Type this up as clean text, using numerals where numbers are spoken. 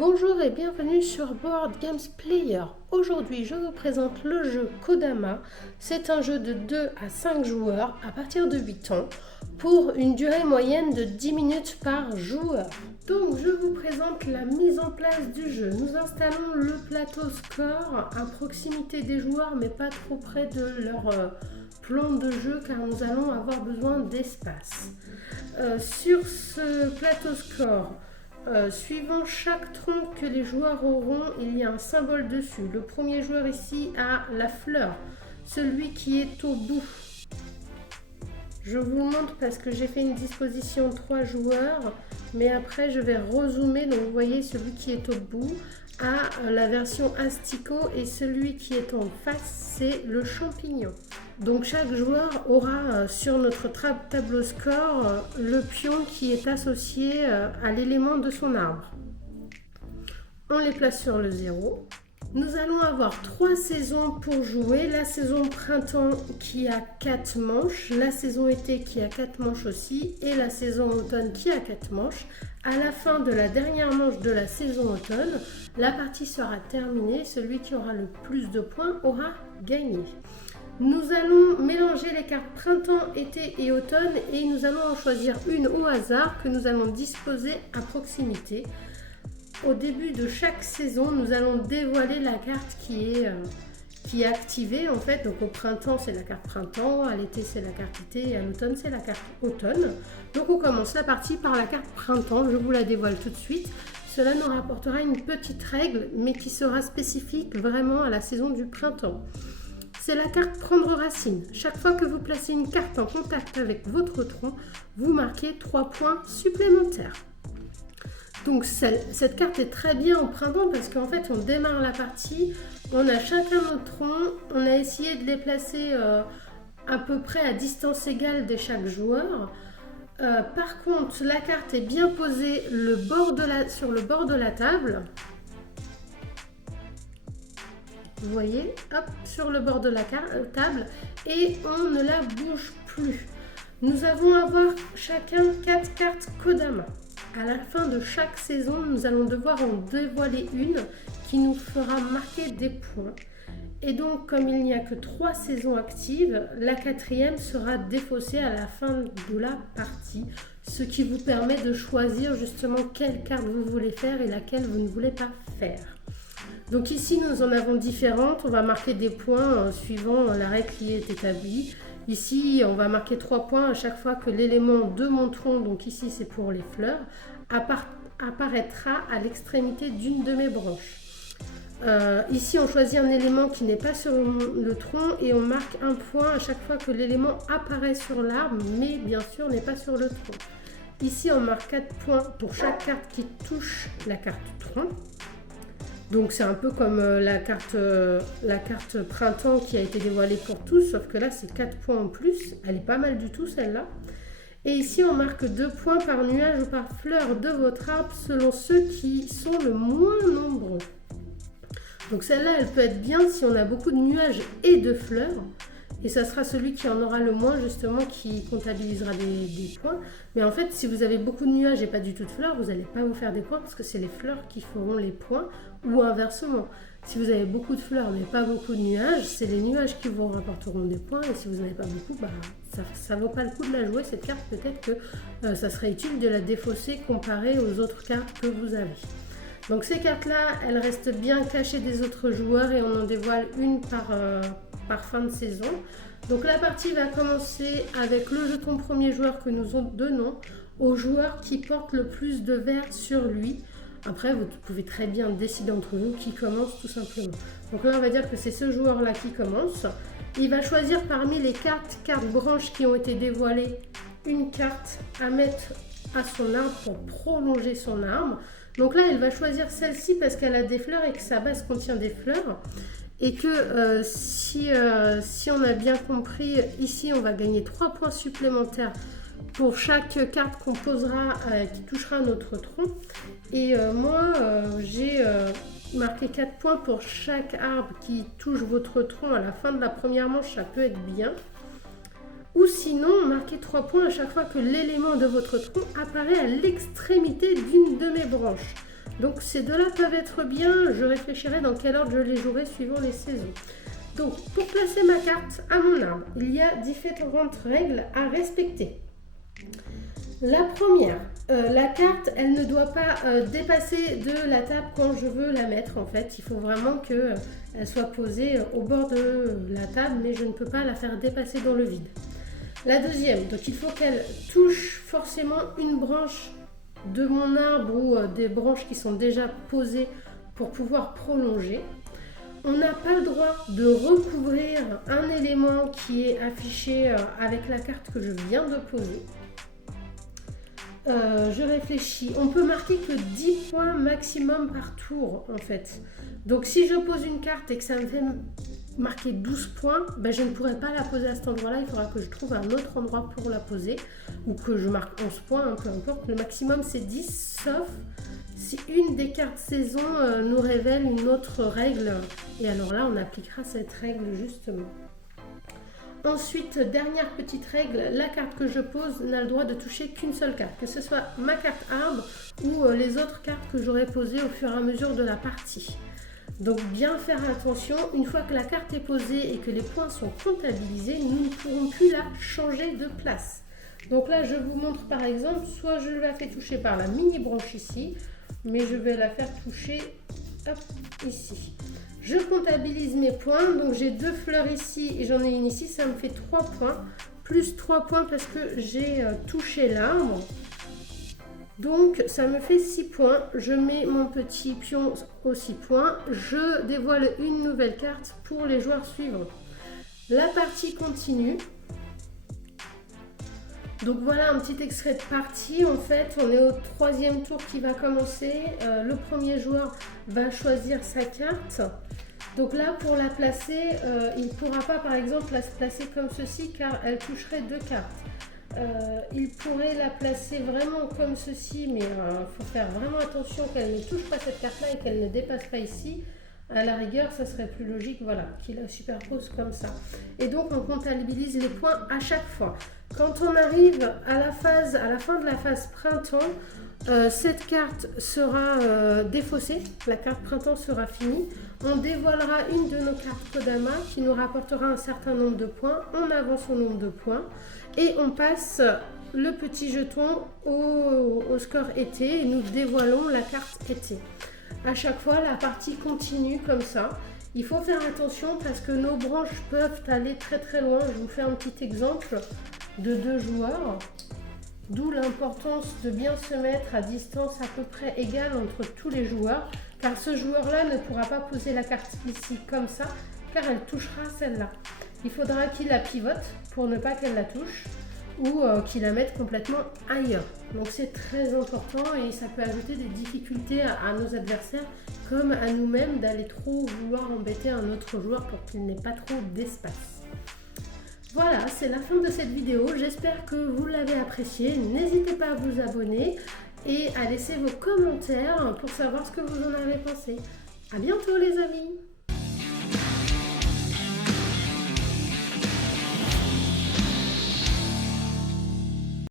Bonjour et bienvenue sur Board Games Player. Aujourd'hui, je vous présente le jeu Kodama. C'est un jeu de 2 à 5 joueurs à partir de 8 ans pour une durée moyenne de 10 minutes par joueur. Donc, je vous présente la mise en place du jeu. Nous installons le plateau score à proximité des joueurs, mais pas trop près de leur plan de jeu car nous allons avoir besoin d'espace. Sur ce plateau score, suivant chaque tronc que les joueurs auront, il y a un symbole dessus. Le premier joueur ici a la fleur, celui qui est au bout. Je vous le montre parce que j'ai fait une disposition 3 joueurs, mais après je vais rezoomer. Donc vous voyez, celui qui est au bout a la version asticot et celui qui est en face, c'est le champignon. Donc chaque joueur aura sur notre tableau score le pion qui est associé à l'élément de son arbre. On les place sur le 0. Nous allons avoir 3 saisons pour jouer. La saison printemps qui a 4 manches, la saison été qui a 4 manches aussi et la saison automne qui a 4 manches. À la fin de la dernière manche de la saison automne, la partie sera terminée. Celui qui aura le plus de points aura gagné. Nous allons mélanger les cartes printemps, été et automne et nous allons en choisir une au hasard que nous allons disposer à proximité. Au début de chaque saison, nous allons dévoiler la carte qui est activée en fait. Donc au printemps, c'est la carte printemps, à l'été, c'est la carte été et à l'automne, c'est la carte automne. Donc on commence la partie par la carte printemps, je vous la dévoile tout de suite. Cela nous rapportera une petite règle, mais qui sera spécifique vraiment à la saison du printemps. C'est la carte prendre racine. Chaque fois que vous placez une carte en contact avec votre tronc, vous marquez 3 points supplémentaires. Donc cette carte est très bien au printemps parce qu'en fait on démarre la partie, on a chacun notre tronc, on a essayé de les placer à peu près à distance égale de chaque joueur. Par contre la carte est bien posée sur le bord de la table. Vous voyez, hop, sur le bord de la table et on ne la bouge plus. Nous allons avoir chacun 4 cartes Kodama. À la fin de chaque saison, nous allons devoir en dévoiler une qui nous fera marquer des points. Et donc, comme il n'y a que 3 saisons actives, la 4e sera défaussée à la fin de la partie, ce qui vous permet de choisir justement quelle carte vous voulez faire et laquelle vous ne voulez pas faire. Donc ici, nous en avons différentes. On va marquer des points suivant la règle qui est établie. Ici, on va marquer 3 points à chaque fois que l'élément de mon tronc, donc ici c'est pour les fleurs, apparaîtra à l'extrémité d'une de mes branches. Ici, on choisit un élément qui n'est pas sur le tronc et on marque un point à chaque fois que l'élément apparaît sur l'arbre, mais bien sûr n'est pas sur le tronc. Ici, on marque 4 points pour chaque carte qui touche la carte tronc. Donc c'est un peu comme la carte printemps qui a été dévoilée pour tous, sauf que là c'est 4 points en plus. Elle est pas mal du tout celle-là. Et ici on marque 2 points par nuage ou par fleur de votre arbre selon ceux qui sont le moins nombreux. Donc celle-là elle peut être bien si on a beaucoup de nuages et de fleurs. Et ça sera celui qui en aura le moins justement qui comptabilisera des points. Mais en fait, si vous avez beaucoup de nuages et pas du tout de fleurs, vous n'allez pas vous faire des points parce que c'est les fleurs qui feront les points ou inversement. Si vous avez beaucoup de fleurs mais pas beaucoup de nuages, c'est les nuages qui vous rapporteront des points. Et si vous n'en avez pas beaucoup, ça ne vaut pas le coup de la jouer cette carte. Peut-être que ça serait utile de la défausser comparée aux autres cartes que vous avez. Donc ces cartes-là, elles restent bien cachées des autres joueurs et on en dévoile une par fin de saison. Donc la partie va commencer avec le jeton premier joueur que nous donnons au joueur qui porte le plus de verts sur lui. Après, vous pouvez très bien décider entre vous qui commence tout simplement. Donc là, on va dire que c'est ce joueur-là qui commence. Il va choisir parmi les cartes branches qui ont été dévoilées, une carte à mettre à son arbre pour prolonger son arbre. Donc là, il va choisir celle-ci parce qu'elle a des fleurs et que sa base contient des fleurs. Et que si on a bien compris, ici on va gagner 3 points supplémentaires pour chaque carte qu'on posera qui touchera notre tronc. Et moi j'ai marqué 4 points pour chaque arbre qui touche votre tronc à la fin de la première manche, ça peut être bien. Ou sinon, marquez 3 points à chaque fois que l'élément de votre tronc apparaît à l'extrémité d'une de mes branches. Donc ces deux-là peuvent être bien, je réfléchirai dans quel ordre je les jouerai suivant les saisons. Donc pour placer ma carte à mon arbre, il y a différentes règles à respecter. La première, la carte, elle ne doit pas dépasser de la table quand je veux la mettre en fait. Il faut vraiment qu'elle soit posée au bord de la table, mais je ne peux pas la faire dépasser dans le vide. La deuxième, donc il faut qu'elle touche forcément une branche de mon arbre ou des branches qui sont déjà posées pour pouvoir prolonger. On n'a pas le droit de recouvrir un élément qui est affiché avec la carte que je viens de poser. Je réfléchis. On peut marquer que 10 points maximum par tour en fait. Donc si je pose une carte et que ça me fait marquer 12 points, ben, je ne pourrai pas la poser à cet endroit-là. Il faudra que je trouve un autre endroit pour la poser ou que je marque 11 points, hein, peu importe. Le maximum c'est 10, sauf si une des cartes saison nous révèle une autre règle. Et alors là, on appliquera cette règle justement. Ensuite, dernière petite règle, la carte que je pose n'a le droit de toucher qu'une seule carte, que ce soit ma carte arbre ou les autres cartes que j'aurai posées au fur et à mesure de la partie. Donc bien faire attention, une fois que la carte est posée et que les points sont comptabilisés, nous ne pourrons plus la changer de place. Donc là, je vous montre par exemple, soit je la fais toucher par la mini branche ici, mais je vais la faire toucher hop, ici. Je comptabilise mes points, donc j'ai 2 fleurs ici et j'en ai une ici, ça me fait 3 points, plus 3 points parce que j'ai touché l'arbre. Donc ça me fait 6 points, je mets mon petit pion aux 6 points, je dévoile une nouvelle carte pour les joueurs suivants. La partie continue. Donc voilà un petit extrait de partie, en fait on est au 3e tour qui va commencer, le premier joueur va choisir sa carte. Donc là pour la placer, il ne pourra pas par exemple la placer comme ceci car elle toucherait 2 cartes. Il pourrait la placer vraiment comme ceci, mais il faut faire vraiment attention qu'elle ne touche pas cette carte là et qu'elle ne dépasse pas ici. À la rigueur, ça serait plus logique, voilà, qu'il la superpose comme ça. Et donc, on comptabilise les points à chaque fois. Quand on arrive à la fin de la phase printemps, cette carte sera défaussée, la carte printemps sera finie. On dévoilera une de nos cartes Kodama qui nous rapportera un certain nombre de points. On avance au nombre de points et on passe le petit jeton au score été et nous dévoilons la carte été. À chaque fois, la partie continue comme ça. Il faut faire attention parce que nos branches peuvent aller très très loin. Je vous fais un petit exemple de 2 joueurs. D'où l'importance de bien se mettre à distance à peu près égale entre tous les joueurs. Car ce joueur-là ne pourra pas poser la carte ici comme ça, car elle touchera celle-là. Il faudra qu'il la pivote pour ne pas qu'elle la touche ou qu'il la mette complètement ailleurs. Donc c'est très important et ça peut ajouter des difficultés à nos adversaires comme à nous-mêmes d'aller trop vouloir embêter un autre joueur pour qu'il n'ait pas trop d'espace. Voilà, c'est la fin de cette vidéo. J'espère que vous l'avez appréciée. N'hésitez pas à vous abonner et à laisser vos commentaires pour savoir ce que vous en avez pensé. À bientôt les amis!